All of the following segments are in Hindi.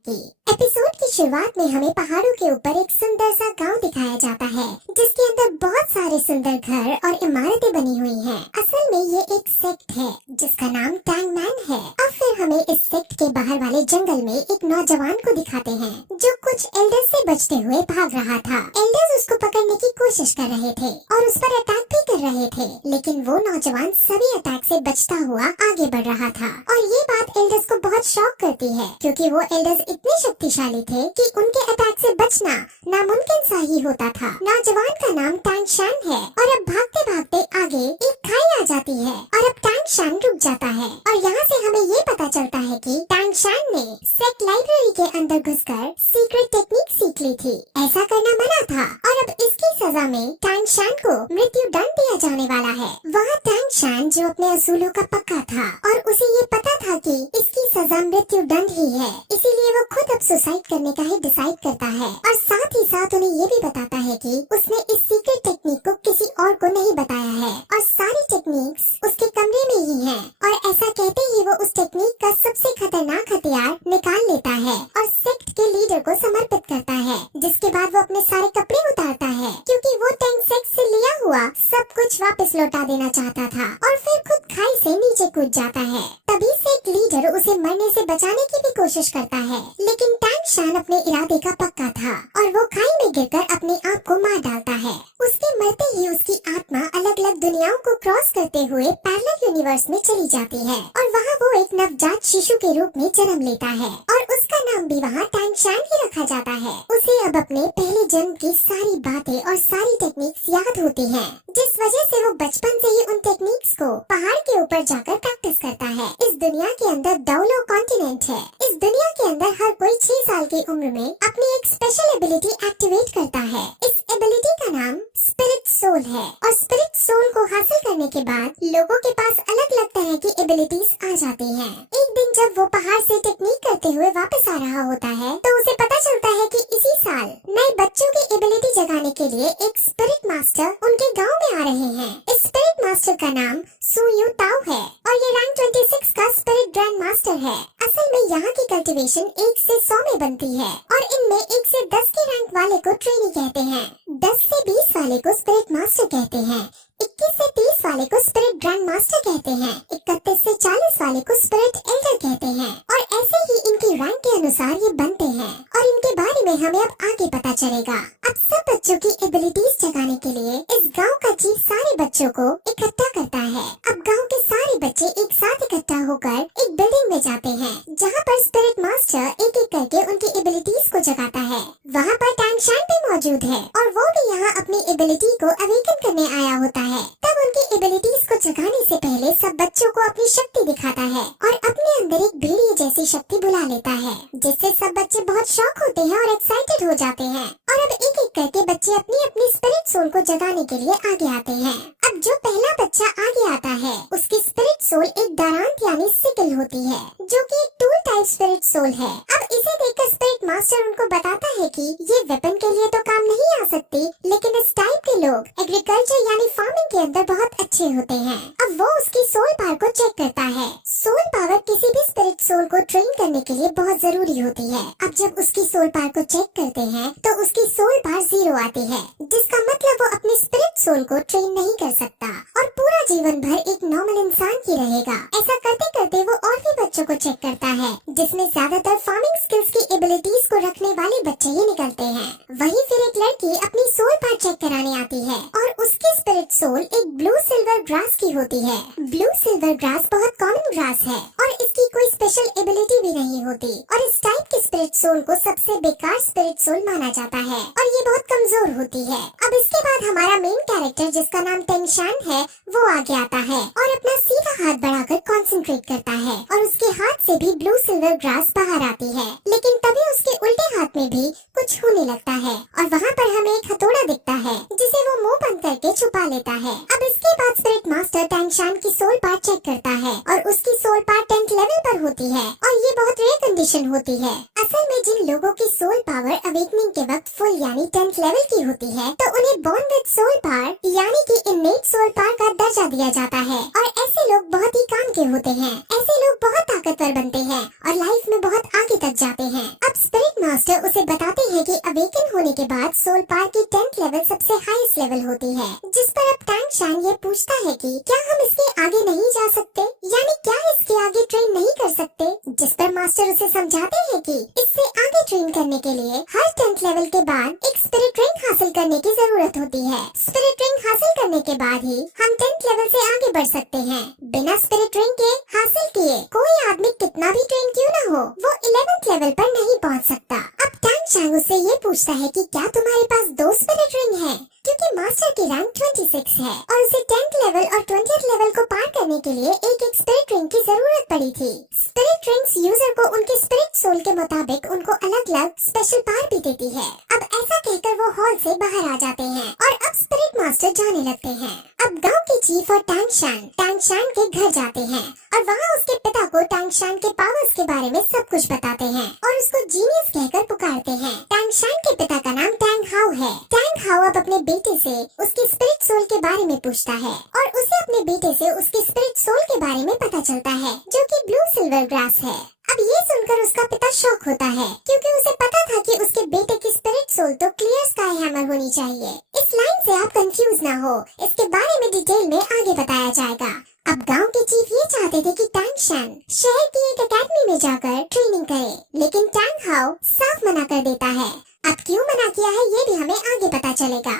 की एपिसोड की शुरुआत में हमें पहाड़ों के ऊपर एक सुंदर सा गांव दिखाया जाता है जिसके अंदर बहुत सारे सुंदर घर और इमारतें बनी हुई हैं। असल में ये एक सेक्ट है जिसका नाम टैंग मैन है। अब फिर हमें इस सेक्ट के बाहर वाले जंगल में एक नौजवान को दिखाते हैं जो कुछ एल्डर्स से बचते हुए भाग रहा था। एल्डर्स उसको पकड़ने की कोशिश कर रहे थे और उस पर अटैक भी कर रहे थे, लेकिन वो नौजवान सभी अटैक से बचता हुआ आगे बढ़ रहा था। और ये बात एल्डर्स को बहुत शॉक करती है क्योंकि वो एल्डर्स इतने शक्तिशाली थे कि उनके अटैक से बचना नामुमकिन सा ही होता था। नौजवान का नाम टैंग शान है और अब भागते भागते आगे एक खाई आ जाती है और अब टैंग शान रुक जाता है और यहाँ से हमें ये पता चलता है कि टैंग शान ने सेक्ट लाइब्रेरी के अंदर घुसकर सीक्रेट टेक्निक सीख ली थी। ऐसा करना मना था और अब इसकी सजा में टैंग शान को मृत्यु दंड दिया जाने वाला है। वहाँ टैंग शान जो अपने असूलों का पक्का था और उसे ये पता था कि इसकी सजा मृत्यु दंड ही है, इसीलिए वो खुद अब सुसाइड करने का ही डिसाइड करता है और साथ ही साथ उन्हें ये भी बताता है कि उसने इस सीक्रेट टेक्निक को किसी और को नहीं बताया है और सारी टेक्निक्स उसके कमरे में ही हैं। और ऐसा कहते ही वो उस टेक्निक का सबसे खतरनाक हथियार निकाल लेता है और सेक्ट के लीडर को समर्पित करता है, जिसके बाद वो अपने सारे कपड़े उतारता है क्योंकि वो टैंग सेक्ट से लिया हुआ सब कुछ वापस लौटा देना चाहता था और फिर खुद खाई से नीचे कूद जाता है। तभी सेक्ट लीडर उसे मरने से बचाने की भी कोशिश करता है, लेकिन टैंग शान अपने इरादे का पक्का था और वो खाई में गिरकर अपने आप को मार डालता है। उसके मरते ही उसकी आत्मा अलग अलग दुनियाओं को क्रॉस करते हुए पैरेलल यूनिवर्स में चली जाती है और वहाँ वो एक नवजात शिशु के रूप में जन्म लेता है और उसका नाम भी वहाँ टैंग शान ही रखा जाता है। उसे अब अपने पहले जन्म की सारी बातें और सारी टेक्निक्स याद होती हैं, जिस वजह से वो बचपन से ही उन टेक्निक्स को पहाड़ के ऊपर जाकर प्रैक्टिस करता है। इस दुनिया के अंदर डौलो कॉन्टिनेंट है। इस दुनिया के अंदर हर कोई 6 साल की उम्र में अपनी एक स्पेशल एबिलिटी एक्टिवेट करता है। इस एबिलिटी का नाम स्पिरिट सोल है और स्पिरिट सोल को हासिल करने के बाद लोगों के पास अलग अलग तरह की एबिलिटीज आ जाती हैं। एक दिन जब वो पहाड़ से टेक्निक करते हुए वापस आ रहा होता है तो उसे पता चलता है कि इसी साल नए बच्चों की एबिलिटी जगाने के लिए एक स्पिरिट मास्टर उनके गांव में आ रहे हैं। इस स्पिरिट मास्टर का नाम सु यू ताओ है और ये रैंक 26 का स्पिरिट ग्रैंड मास्टर है। असल में यहाँ की कल्टीवेशन 1 से 100 में बनती है और इनमें 1 से 10 के रैंक वाले को ट्रेनी कहते हैं, 10 से 20 वाले को स्पिरिट मास्टर कहते हैं, 21 से 30 वाले को स्पिरिट ग्रैंड मास्टर कहते हैं, 31 से 40 वाले को स्पिरिट एल्डर कहते हैं और ऐसे ही इनकी रैंक के अनुसार ये बनते हैं और इनके बारे में हमें अब आगे पता चलेगा। अब सब बच्चों की एबिलिटीज जगाने के लिए इस गांव का चीफ सारे बच्चों को इकट्ठा करता है। अब गांव के सारे बच्चे एक साथ इकट्ठा होकर एक बिल्डिंग में जाते हैं जहां पर स्पिरिट मास्टर एक एक करके उनकी एबिलिटीज को जगाता है। वहां पर टैंग शान भी मौजूद है और वो भी यहाँ अपनी एबिलिटी को अवेकन करने आया होता है। तब उनकी एबिलिटीज को जगाने से पहले सब बच्चों को अपनी शक्ति दिखाता है और अपने अंदर एक भेड़िए जैसी शक्ति बुला लेता है, जिससे सब बच्चे बहुत शौक होते हैं और एक्साइटेड हो जाते हैं और अब एक एक करके बच्चे अपनी अपनी स्पिरिट सोल को जगाने के लिए आगे आते हैं। अब जो पहला बच्चा आगे आता है उसकी स्पिरिट सोल एक दारांत यानी सिकल होती है जो कि एक टूल टाइप स्पिरिट सोल है। अब इसे देखकर स्पिरिट मास्टर उनको बताता है कि ये वेपन के लिए तो काम नहीं आ सकती, लेकिन इस टाइप के लोग एग्रीकल्चर यानी फार्मिंग के अंदर बहुत अच्छे होते हैं। अब वो उसकी सोल पावर को चेक करता है। सोल पावर किसी भी स्पिरिट सोल को ट्रेन करने के लिए बहुत जरूरी होती है। अब जब उसकी सोल पावर को चेक करते हैं तो उसकी सोल पावर 0 आती है, जिसका मतलब वो अपनी स्पिरिट सोल को ट्रेन नहीं कर सकता और पूरा जीवन भर एक नॉर्मल इंसान ही रहेगा। ऐसा करते करते वो और भी बच्चों को चेक करता है, जिसमें ज्यादातर फार्मिंग स्किल्स की एबिलिटीज को रखने वाले बच्चे ही निकलते हैं। वहीं फिर एक लड़की अपनी सोल पावर चेक कराने आती है और उसकी स्पिरिट सोल एक ब्लू सिल्वर ग्रास की होती है। ब्लू सिल्वर ग्रास बहुत कॉमन ग्रास है और इसकी कोई स्पेशल एबिलिटी भी नहीं होती और इस टाइप की स्पिरिट सोल को सबसे बेकार स्पिरिट सोल माना जाता है और ये बहुत कमजोर होती है। अब इसके बाद हमारा मेन कैरेक्टर जिसका नाम टैंग शान है वो आगे आता है और अपना सीधा हाथ बढ़ाकर कंसंट्रेट करता है और उसके हाथ से भी ब्लू सिल्वर ग्रास बाहर आती है, लेकिन तभी उसके उल्टे हाथ हाथ में भी कुछ होने लगता है और वहाँ पर हमें एक हथौड़ा दिखता है जिसे वो मुंह बंद करके छुपा लेता है। अब इसके बाद स्पिरिट मास्टर टैंगशान की सोल पार्ट चेक करता है और उसकी सोल पार्ट 10th लेवल पर होती है और ये बहुत रेयर कंडीशन होती है। असल में जिन लोगों की सोल पावर अवेकनिंग के वक्त फुल यानी 10th लेवल की होती है तो उन्हें बॉर्न विद सोल पावर यानी कि इनमेट सोल पावर का दर्जा दिया जाता है और ऐसे लोग बहुत ही काम के होते हैं। ऐसे लोग बहुत ताकतवर बनते हैं और लाइफ में बहुत आगे तक जाते हैं। अब स्पिरिट मास्टर उसे बताते हैं कि अवेकन होने के बाद सोल पावर की 10th लेवल सबसे हाईएस्ट लेवल होती है, जिस पर अब टैंगशान ये पूछता है कि क्या हम इसके आगे नहीं जा सकते, यानी क्या इसके आगे ट्रेन नहीं कर सकते, जिस पर मास्टर उसे समझाते हैं कि इससे आगे ट्रेन करने के लिए हर 10th लेवल के बाद एक स्पिरिट रिंग हासिल करने की जरूरत होती है। स्पिरिट रिंग हासिल करने के बाद ही हम 10th लेवल से आगे बढ़ सकते हैं। बिना स्पिरिट रिंग के हासिल किए कोई आदमी कितना भी ट्रेन क्यों न हो वो 11th लेवल पर नहीं पहुंच सकता। अब टैंगशान उससे ये पूछता है कि क्या तुम्हारे पास 2 स्पिरिट रिंग है, क्योंकि मास्टर की रैंक 26 है और उसे 10th लेवल और 20th लेवल को पार करने के लिए एक स्पिरिट रिंग की जरूरत पड़ी थी। स्पिरिट रिंग्स यूजर को उनके स्पिरिट सोल के मुताबिक उनको अलग अलग स्पेशल पावर भी देती है। अब ऐसा कहकर वो हॉल से बाहर आ जाते हैं और अब स्पिरिट मास्टर जाने लगते हैं। अब गांव के चीफ और टैंगशान के घर जाते हैं और वहाँ उसके पिता को टैंगशान के पावर्स के बारे में सब कुछ बताते हैं और उसको जीनियस कहकर पुकारते हैं। टैंगशान के पिता का नाम टैंग हाउ है। टैंग हाउ अब अपने बेटे से उसके स्पिरिट सोल के बारे में पूछता है और उसे अपने बेटे से उसके स्पिरिट सोल के बारे में पता चलता है, जो कि ब्लू सिल्वर ग्रास है। अब ये सुनकर उसका पिता शॉक होता है क्योंकि उसे पता था कि उसके बेटे की स्पिरिट सोल तो क्लियर स्काई हैमर होनी चाहिए। इस लाइन से आप कंफ्यूज ना हो, इसके बारे में डिटेल में आगे बताया जाएगा। अब गांव के चीफ ये चाहते थे कि टैंगशान शहर की एक एकेडमी में जाकर ट्रेनिंग करे, लेकिन टैंग हाउ साफ मना कर देता है। अब क्यों मना किया है ये भी हमें आगे पता चलेगा।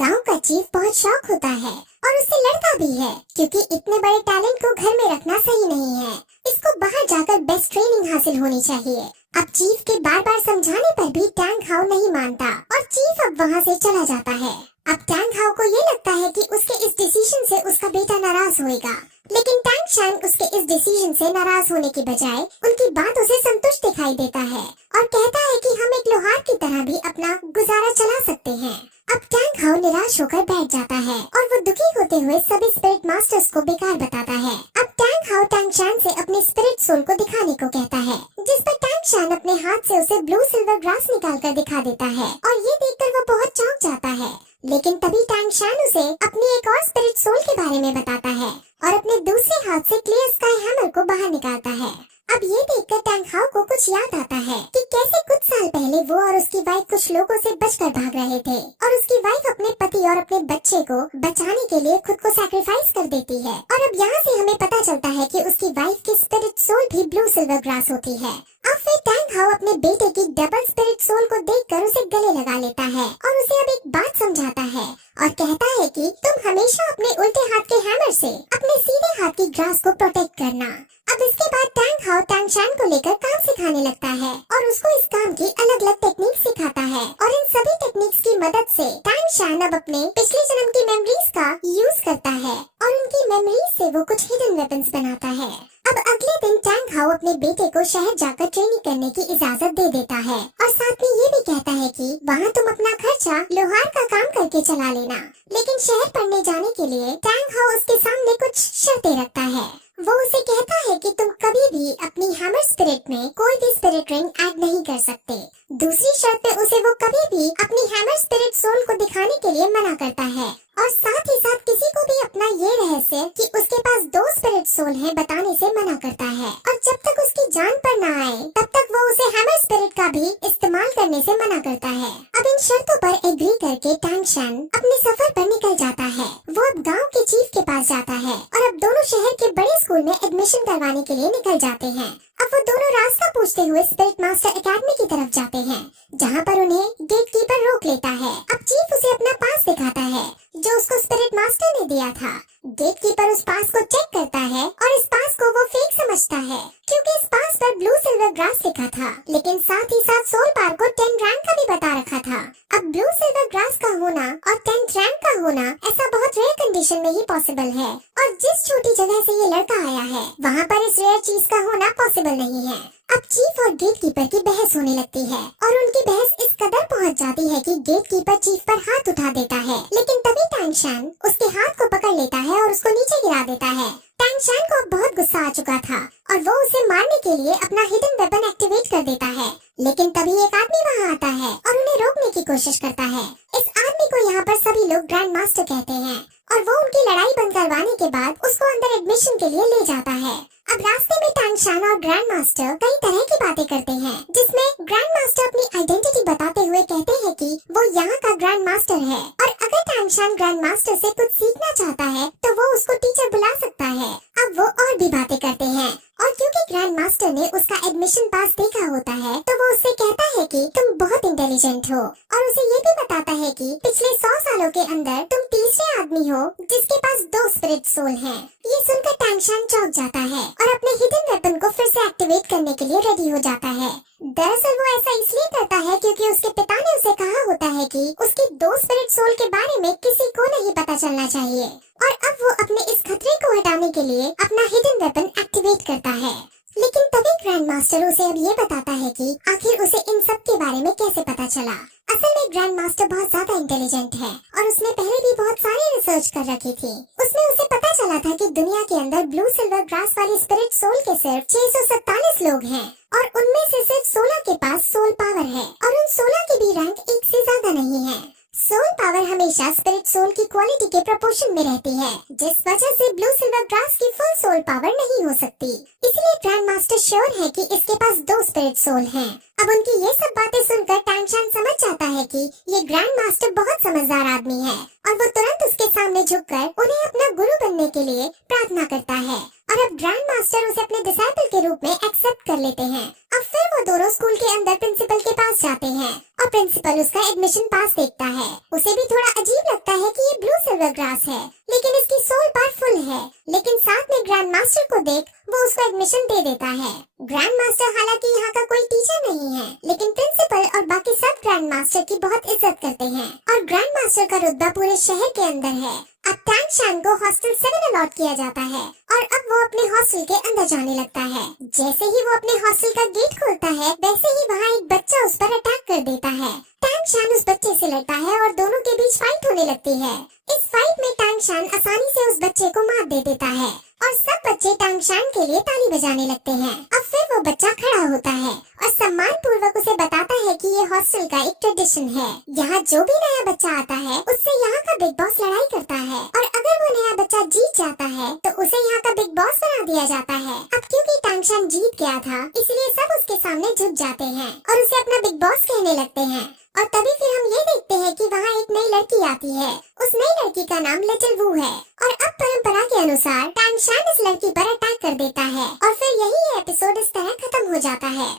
गांव का चीफ बहुत शौक होता है और उससे लड़ता भी है क्योंकि इतने बड़े टैलेंट को घर में रखना सही नहीं है। इसको बाहर जाकर बेस्ट ट्रेनिंग हासिल होनी चाहिए। अब चीफ के बार बार समझाने पर भी टैंग हाउ नहीं मानता और चीफ अब वहाँ से चला जाता है। अब टैंग हाउ को ये लगता है कि उसके इस डिसीजन से उसका बेटा नाराज होएगा, लेकिन टैंगशान उसके इस डिसीजन से नाराज होने के बजाय उनकी बातों से संतुष्ट दिखाई देता है और कहता है कि हम एक लोहार की तरह भी अपना गुजारा चला सकते हैं। अब टैंग हाउ निराश होकर बैठ जाता है और वो दुखी होते हुए सभी स्पिरिट मास्टर्स को बेकार बताता है। अब टैंग हाउ टैंगशान से अपने स्पिरिट सोल को दिखाने को कहता है, जिस पर टैंगशान अपने हाथ से उसे ब्लू सिल्वर ग्रास निकाल कर दिखा देता है और ये देखकर वो बहुत चौंक जाता है। लेकिन तभी टैंगशान उसे अपनी एक और स्पिरिट सोल के बारे में बताता है और अपने दूसरे हाथ से क्लियर स्काई हैमर को बाहर निकालता है। अब ये देखकर टैंग हाउ को कुछ याद आता है कि कैसे कुछ साल पहले वो और उसकी वाइफ कुछ लोगों से बचकर भाग रहे थे और उसकी वाइफ अपने पति और अपने बच्चे को बचाने के लिए खुद को सैक्रिफाइस कर देती है। और अब यहाँ से हमें पता चलता है कि उसकी वाइफ की स्पिरिट सोल भी ब्लू सिल्वर ग्रास होती है। अब फिर टैंग हाउ अपने बेटे की डबल स्पिरिट सोल को देखकर उसे गले लगा लेता है और उसे अब एक बात समझाता है और कहता है कि तुम हमेशा अपने उल्टे हाथ के हैमर से अपने सीधे हाथ की ग्रास को प्रोटेक्ट करना। अब इसके बाद टैंग हाउ टैंगशान को लेकर काम सिखाने लगता है और उसको इस काम की अलग अलग टेक्निक सिखाता है और इन सभी टेक्निक्स की मदद से टैंगशान अब अपने पिछले जन्म की मेमोरीज का यूज करता है और उनकी मेमोरीज से वो कुछ हिडन वेपन्स बनाता है। अब अगले दिन टैंग हाउ अपने बेटे को शहर जाकर ट्रेनिंग करने की इजाजत दे देता है और साथ में ये भी कहता है कि वहाँ तुम अपना खर्चा लोहार का काम करके चला लेना। लेकिन शहर पढ़ने जाने के लिए टैंग हाउ उसके सामने कुछ शर्तें रखता है। वो उसे कहता है कि तुम कभी भी अपनी हैमर स्पिरिट में कोई भी स्पिरिट रिंग ऐड नहीं कर सकते। दूसरी शर्त पे उसे वो कभी भी अपनी हैमर स्पिरिट सोल को दिखाने के लिए मना करता है और साथ ही साथ किसी को भी अपना ये रहस्य कि उसके पास 2 स्पिरिट सोल हैं बताने से मना करता है और जब तक उसकी जान पर न आए तब तक वो उसे हैमर स्पिरिट का भी इस्तेमाल करने से मना करता है। अब इन शर्तों पर एग्री करके टैंगशान अपने सफर पर निकल जाता है। वो अब गांव के चीफ के पास जाता है और अब दोनों शहर के बड़े स्कूल में एडमिशन करवाने के लिए निकल जाते हैं। अब वो दोनों रास्ता पूछते हुए स्पिरिट मास्टर एकेडमी की तरफ जाते हैं, जहाँ पर उन्हें गेट कीपर रोक लेता है। अब चीफ उसे अपना पास दिखाता है जो उसको स्पिरिट मास्टर ने दिया था। गेट कीपर उस पास को चेक करता है और इस पास को वो फेक समझता है क्योंकि इस पास पर ब्लू सिल्वर ग्रास लिखा था, लेकिन साथ ही साथ सोल पार को 10 रैंक का भी बता रखा था। अब ब्लू सिल्वर ग्रास का होना और 10th रैंक का होना ऐसा बहुत रेयर कंडीशन में ही पॉसिबल है और जिस छोटी जगह से ये लड़का आया है वहाँ पर इस रेयर चीज का होना पॉसिबल नहीं है। अब चीफ और गेट कीपर की बहस होने लगती है और उनकी बहस इस कदर पहुंच जाती है कि गेट कीपर चीफ पर हाथ उठा देता है, लेकिन तभी टैंगशान उसके हाथ को पकड़ लेता है और उसको नीचे गिरा देता है। टैंगशान को अब बहुत गुस्सा आ चुका था और वो उसे मारने के लिए अपना हिडन वेपन एक्टिवेट कर देता है, लेकिन तभी एक आदमी वहाँ आता है और उन्हें रोकने की कोशिश करता है। इस आदमी को यहाँ पर सभी लोग ग्रैंड मास्टर कहते हैं और वो उनकी लड़ाई बंद करवाने के बाद उसको अंदर एडमिशन के लिए ले जाता है। अब रास्ते में टैंगशान और ग्रैंड मास्टर कई तरह की बातें करते हैं, जिसमें ग्रैंड मास्टर अपनी आइडेंटिटी बताते हुए कहते हैं कि वो यहाँ का ग्रैंड मास्टर है और अगर टैंगशान ग्रैंड मास्टर से कुछ सीखना चाहता है तो वो उसको टीचर बुला सकता है। अब वो और भी बातें करते हैं और क्योंकि ग्रैंड मास्टर ने उसका एडमिशन पास देखा होता है तो वो उससे कहता है कि तुम बहुत इंटेलिजेंट हो और उसे ये भी बताता है कि पिछले 100 सालों के अंदर तुम तीसरे आदमी हो जिसके पास 2 स्पिरिट सोल हैं। ये सुनकर टैंगशान चौंक जाता है और अपने हिडन वेपन को फिर से एक्टिवेट करने के लिए रेडी हो जाता है। दरअसल वो ऐसा इसलिए करता है क्योंकि उसके पिता ने उसे कहा होता है कि उसकी 2 स्पिरिट सोल के बारे में किसी को नहीं पता चलना चाहिए और अब वो अपने इस खतरे को हटाने के लिए अपना हिडन वेपन एक्टिवेट करता है। लेकिन तभी ग्रैंड मास्टर उसे अब ये बताता है कि आखिर उसे इन सब के बारे में कैसे पता चला। असल में ग्रैंड मास्टर बहुत ज्यादा इंटेलिजेंट है और उसने पहले भी बहुत सारी रिसर्च कर रखी थी। उसमें उसे पता चला था कि दुनिया के अंदर ब्लू सिल्वर ग्रास वाली स्पिरिट सोल के सिर्फ 647 लोग हैं और उनमें से सिर्फ 16 के पास सोल पावर है और उन 16 की भी रैंक 1 से ज्यादा नहीं है। सोल पावर हमेशा स्पिरिट सोल की क्वालिटी के प्रोपोर्शन में रहती है, जिस वजह से ब्लू सिल्वर ग्रास की फुल सोल पावर नहीं हो सकती। इसलिए ग्रैंड मास्टर श्योर है कि इसके पास 2 स्पिरिट सोल हैं। अब उनकी ये सब बातें सुनकर टैंगशान समझ जाता है कि ये ग्रैंड मास्टर बहुत समझदार आदमी है और वो तुरंत उसके सामने झुककर उन्हें अपना गुरु बनने के लिए प्रार्थना करता है और अब ग्रैंड मास्टर उसे अपने डिसाइपल के रूप में एक्सेप्ट कर लेते हैं। अब फिर वो दोनों स्कूल के अंदर प्रिंसिपल के पास जाते हैं और प्रिंसिपल उसका एडमिशन पास देखता है। उसे भी थोड़ा अजीब लगता है कि ये ब्लू सिल्वर ग्रास है लेकिन इसकी सोल पावर फुल है, लेकिन साथ में ग्रैंड मास्टर को देख वो उसको एडमिशन दे देता है। ग्रैंड मास्टर हालांकि यहाँ का कोई टीचर नहीं है, लेकिन प्रिंसिपल और बाकी सब ग्रैंड मास्टर की बहुत इज्जत करते हैं और ग्रैंड मास्टर का रुतबा पूरे शहर के अंदर है। अब टैंगशान को हॉस्टल 7 अलॉट किया जाता है और अब वो अपने हॉस्टल के अंदर जाने लगता है। जैसे ही वो अपने हॉस्टल का गेट खोलता है वैसे ही वहाँ एक बच्चा उस पर अटैक कर देता है। टैंगशान उस बच्चे से लड़ता है और दोनों के बीच फाइट होने लगती है। इस फाइट में टैंगशान आसानी से उस बच्चे को मार दे देता है और सब बच्चे टैंगशान के लिए ताली बजाने लगते हैं। अब फिर वो बच्चा खड़ा होता है और सम्मान पूर्वक उसे बताता है कि ये हॉस्टल का एक ट्रेडिशन है। यहाँ जो भी नया बच्चा आता है उससे यहाँ का बिग बॉस लड़ाई करता है और अगर वो नया बच्चा जीत जाता है तो उसे यहाँ का बिग बॉस बना दिया जाता है। अब क्योंकि टैंगशान जीत गया था इसलिए सब उसके सामने झुक जाते हैं और उसे अपना बिग बॉस कहने लगते हैं और तभी फिर हम ये देखते हैं कि वहाँ एक नई लड़की आती है। उस नई लड़की का नाम लिटिल वू है और अब परंपरा के अनुसार टैंगशान इस लड़की पर अटैक कर देता है और फिर यही एपिसोड इस तरह खत्म हो जाता है।